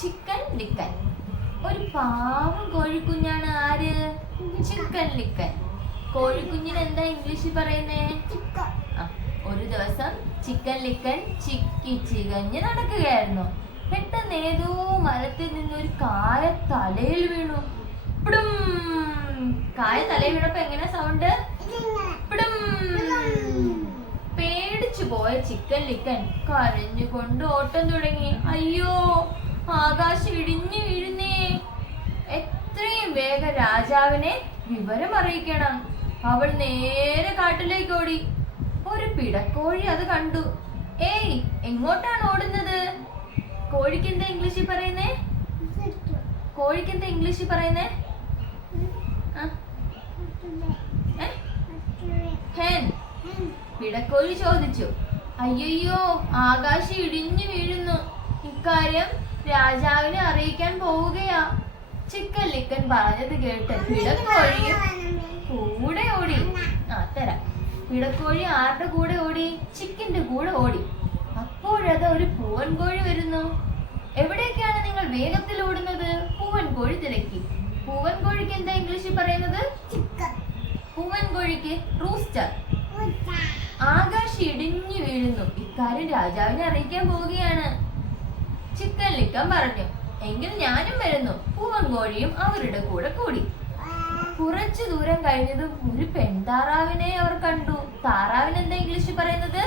Chicken ലിക്കൻ. ഒരു പാവം കോഴിക്കുഞ്ഞാണ് ആര്? ചിക്കൻ ലിക്കൻ. കോഴിക്കുഞ്ഞിന് എന്താ ഇംഗ്ലീഷിൽ പറയുന്നേ? ഒരു ദിവസം ചിക്കൻ ലിക്കൻ ചിക്കി ചികഞ്ഞ് നടക്കുകയായിരുന്നു. പെട്ടെന്ന് ഏതോ മരത്തിൽ നിന്നൊരു കായ തലയിൽ വീണു. പിടും. കായ തലയിൽ വീണപ്പോ എങ്ങനെ സൗണ്ട്? പിടും. പേടിച്ചു പോയ ചിക്കൻ ലിക്കൻ കരഞ്ഞുകൊണ്ട് ഓട്ടം തുടങ്ങി. അയ്യോ, ആകാശം ഇടിഞ്ഞു വീഴുന്നേ! എത്രയും വേഗം രാജാവിനെ വിവരം അറിയിക്കണം. അവൾ നേരെ കാട്ടിലേക്ക് ഓടി. ഒരു പിടക്കോഴി അത് കണ്ടു. ഏയ്, എങ്ങോട്ടാണ് ഓടുന്നത്? കോഴിക്ക് എന്താ ഇംഗ്ലീഷിൽ പറയുന്നേ? കോഴിക്ക് എന്താ ഇംഗ്ലീഷിൽ പറയുന്നേ? ഹെൻ. പിടക്കോഴി ചോദിച്ചു. അയ്യോ, ആകാശം ഇടിഞ്ഞു വീഴുന്നു. ഇക്കാര്യം രാജാവിനെ അറിയിക്കാൻ പോവുകയാ. ചിക്കൻ ലിക്കൻ പറഞ്ഞത് കേട്ട് പിടക്കോഴിയും കൂടെ ഓടി. തരാം. പിടക്കോഴി ആരുടെ കൂടെ ഓടി? ചിക്കന്റെ കൂടെ ഓടി. അപ്പോഴത് ഒരു പൂവൻ കോഴി വരുന്നു. എവിടേക്കാണ് നിങ്ങൾ വേഗത്തിൽ ഓടുന്നത്? പൂവൻ കോഴി തിരക്കി. പൂവൻ കോഴിക്ക് എന്താ ഇംഗ്ലീഷിൽ പറയുന്നത്? പൂവൻ കോഴിക്ക് റൂസ്റ്റർ. ആകാശം ഇടിഞ്ഞു വീഴുന്നു. ഇക്കാര്യം രാജാവിനെ അറിയിക്കാൻ പോവുകയാണ്. ചിക്കൻ ലിക്കൻ പറഞ്ഞു, എങ്കിൽ ഞാനും വരുന്നു. പൂവൻ കോഴിയും അവരുടെ കൂടെ കൂടി. കുറച്ചു ദൂരം കഴിഞ്ഞതും ഒരു പെൺതാറാവിനെ അവർ കണ്ടു. താറാവിന് എന്താ ഇംഗ്ലീഷിൽ പറയുന്നത്?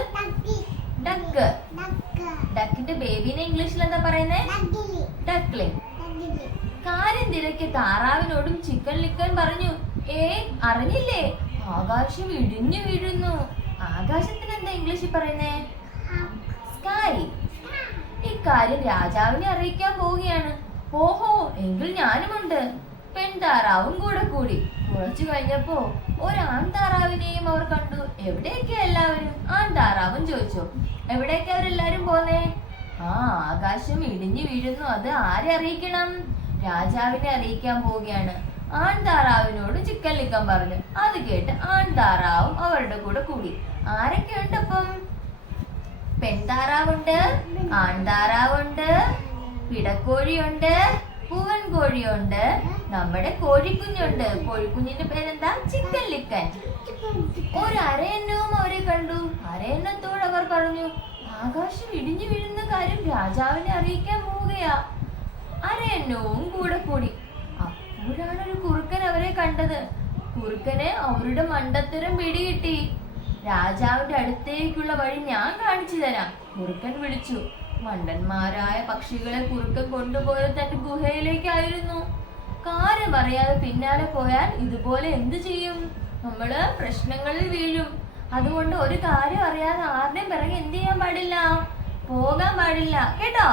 ഡക്ക്. ഡക്കിന്റെ ബേബിനെ ഇംഗ്ലീഷിൽ എന്താ പറയുന്നേ? ഡക്ലിംഗ്. കാര്യം തിരക്കി താറാവിനോടും ചിക്കൻ ലിക്കൻ പറഞ്ഞു, അറിഞ്ഞില്ലേ, ആകാശം ഇടിഞ്ഞു വീഴുന്നു. ആകാശത്തിന് എന്താ ഇംഗ്ലീഷിൽ പറയുന്നേ? സ്കൈ. ഇക്കാര്യം രാജാവിനെ അറിയിക്കാൻ പോവുകയാണ്. ഓഹോ, എങ്കിൽ ഞാനുമുണ്ട്. പെൺതാറാവും കൂടെ കൂടി. കുറച്ചു കഴിഞ്ഞപ്പോ ഒരാൺതാറാവിനെയും അവർ കണ്ടു. എവിടേക്കാ എല്ലാവരും? ആൺതാറാവും ചോദിച്ചു. എവിടേക്കാ അവരെല്ലാരും പോന്നേ? ആകാശം ഇടിഞ്ഞു വീഴുന്നു. അത് ആരെ അറിയിക്കണം? രാജാവിനെ അറിയിക്കാൻ പോവുകയാണ്. ആൺതാറാവിനോട് ചിക്കൻ ലിക്കൻ പറഞ്ഞു. അത് കേട്ട് ആൺതാറാവും അവരുടെ കൂടെ കൂടി. ആരൊക്കെയുണ്ട് അപ്പം? പെൺതാറാവുണ്ട്, ആൺതാറാവുണ്ട്, പിടക്കോഴിയുണ്ട്, പൂവൻ കോഴിയുണ്ട്, നമ്മുടെ കോഴിക്കുഞ്ഞുണ്ട്. കോഴിക്കുഞ്ഞിന്റെ പേരെന്താ? ചിക്കൻ ലിക്കൻ. ഒരു അരയന്നവും അവരെ കണ്ടു. അരയന്നത്തോട് അവർ പറഞ്ഞു, ആകാശം ഇടിഞ്ഞു വീഴുന്ന കാര്യം രാജാവിനെ അറിയിക്കാൻ പോവുകയാ. അരയന്നവും കൂടെ കൂടി. അപ്പോഴാണ് ഒരു കുറുക്കൻ അവരെ കണ്ടത്. കുറുക്കന് അവരുടെ മണ്ടത്തരം പിടികിട്ടി. രാജാവിന്റെ അടുത്തേക്കുള്ള വഴി ഞാൻ കാണിച്ചു തരാം, കുറുക്കൻ വിളിച്ചു. മണ്ടന്മാരായ പക്ഷികളെ കുറുക്കൻ കൊണ്ടുപോയത് തന്റെ ഗുഹയിലേക്കായിരുന്നു. കാര്യം അറിയാതെ പിന്നാലെ പോയാൽ ഇതുപോലെ എന്ത് ചെയ്യും? നമ്മള് പ്രശ്നങ്ങളിൽ വീഴും. അതുകൊണ്ട് ഒരു കാര്യം അറിയാതെ ആരുടെയും പിറകെ എന്ത് ചെയ്യാൻ പാടില്ല? പോകാൻ പാടില്ല, കേട്ടോ?